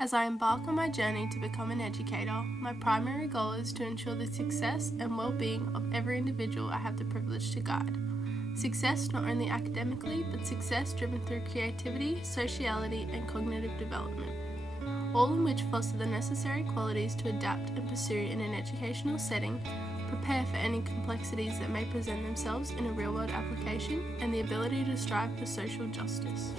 As I embark on my journey to become an educator, my primary goal is to ensure the success and well-being of every individual I have the privilege to guide. Success not only academically, but success driven through creativity, sociality, and cognitive development, all in which foster the necessary qualities to adapt and pursue in an educational setting, prepare for any complexities that may present themselves in a real-world application, and the ability to strive for social justice.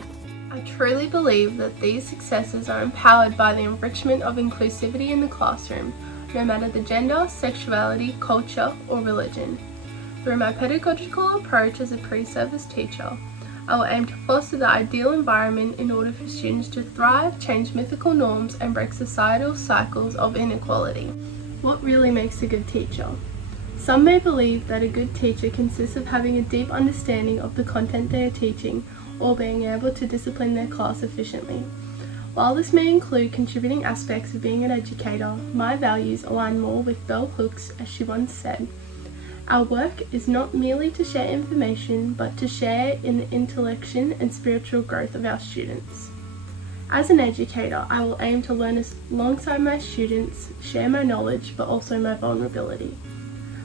I truly believe that these successes are empowered by the enrichment of inclusivity in the classroom, no matter the gender, sexuality, culture, or religion. Through my pedagogical approach as a pre-service teacher, I will aim to foster the ideal environment in order for students to thrive, change mythical norms, and break societal cycles of inequality. What really makes a good teacher? Some may believe that a good teacher consists of having a deep understanding of the content they are teaching or being able to discipline their class efficiently. While this may include contributing aspects of being an educator, my values align more with Bell Hooks, as she once said, "Our work is not merely to share information, but to share in the intellection and spiritual growth of our students." As an educator, I will aim to learn alongside my students, share my knowledge, but also my vulnerability.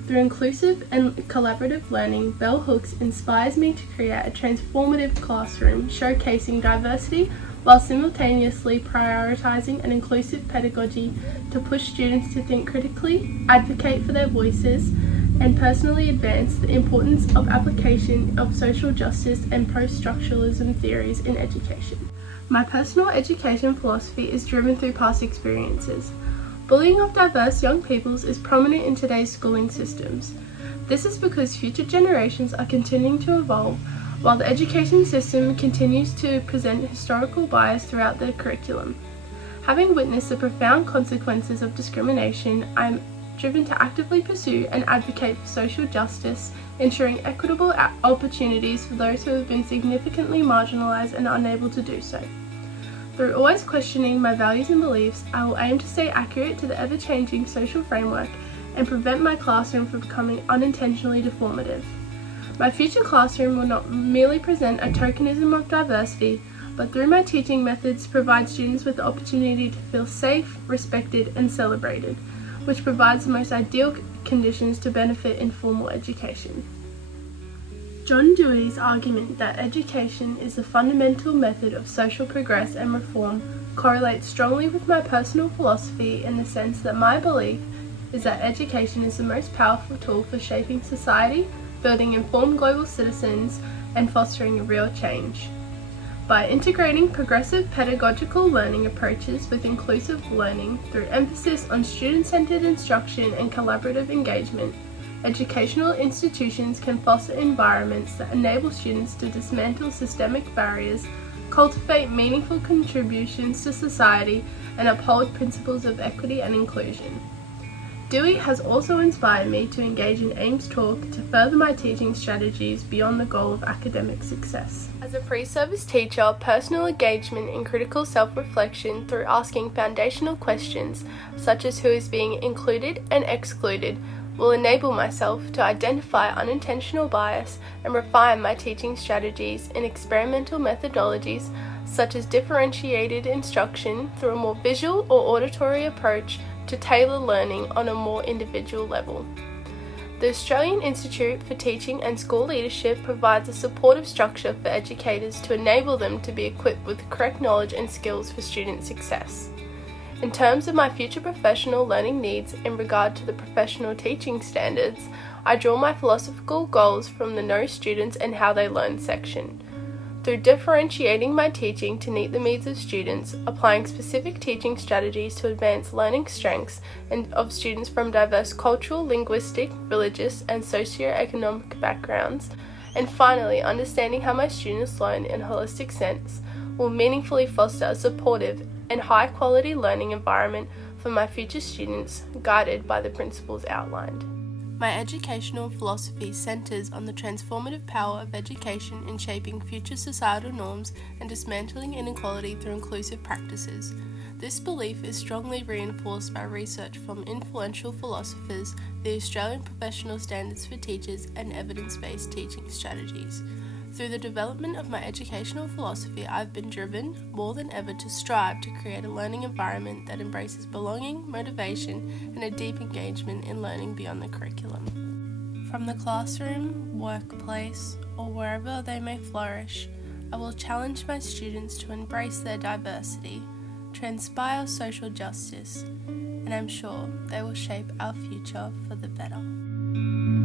Through inclusive and collaborative learning, Bell Hooks inspires me to create a transformative classroom showcasing diversity while simultaneously prioritising an inclusive pedagogy to push students to think critically, advocate for their voices, and personally advance the importance of application of social justice and post-structuralism theories in education. My personal education philosophy is driven through past experiences. Bullying of diverse young peoples is prominent in today's schooling systems. This is because future generations are continuing to evolve, while the education system continues to present historical bias throughout the curriculum. Having witnessed the profound consequences of discrimination, I am driven to actively pursue and advocate for social justice, ensuring equitable opportunities for those who have been significantly marginalised and are unable to do so. Through always questioning my values and beliefs, I will aim to stay accurate to the ever-changing social framework and prevent my classroom from becoming unintentionally deformative. My future classroom will not merely present a tokenism of diversity, but through my teaching methods provide students with the opportunity to feel safe, respected, and celebrated, which provides the most ideal conditions to benefit in formal education. John Dewey's argument that education is the fundamental method of social progress and reform correlates strongly with my personal philosophy in the sense that my belief is that education is the most powerful tool for shaping society, building informed global citizens, and fostering a real change. By integrating progressive pedagogical learning approaches with inclusive learning through emphasis on student-centered instruction and collaborative engagement, educational institutions can foster environments that enable students to dismantle systemic barriers, cultivate meaningful contributions to society, and uphold principles of equity and inclusion. Dewey has also inspired me to engage in AIMS Talk to further my teaching strategies beyond the goal of academic success. As a pre-service teacher, personal engagement in critical self-reflection through asking foundational questions, such as who is being included and excluded, will enable myself to identify unintentional bias and refine my teaching strategies in experimental methodologies such as differentiated instruction through a more visual or auditory approach to tailor learning on a more individual level. The Australian Institute for Teaching and School Leadership provides a supportive structure for educators to enable them to be equipped with correct knowledge and skills for student success. In terms of my future professional learning needs in regard to the professional teaching standards, I draw my philosophical goals from the Know Students and How They Learn section. Through differentiating my teaching to meet the needs of students, applying specific teaching strategies to advance learning strengths of students from diverse cultural, linguistic, religious, and socio-economic backgrounds, and finally understanding how my students learn in a holistic sense, will meaningfully foster a supportive and high-quality learning environment for my future students, guided by the principles outlined. My educational philosophy centres on the transformative power of education in shaping future societal norms and dismantling inequality through inclusive practices. This belief is strongly reinforced by research from influential philosophers, the Australian Professional Standards for Teachers, and evidence-based teaching strategies. Through the development of my educational philosophy, I've been driven more than ever to strive to create a learning environment that embraces belonging, motivation, and a deep engagement in learning beyond the curriculum. From the classroom, workplace, or wherever they may flourish, I will challenge my students to embrace their diversity, transpire social justice, and I'm sure they will shape our future for the better.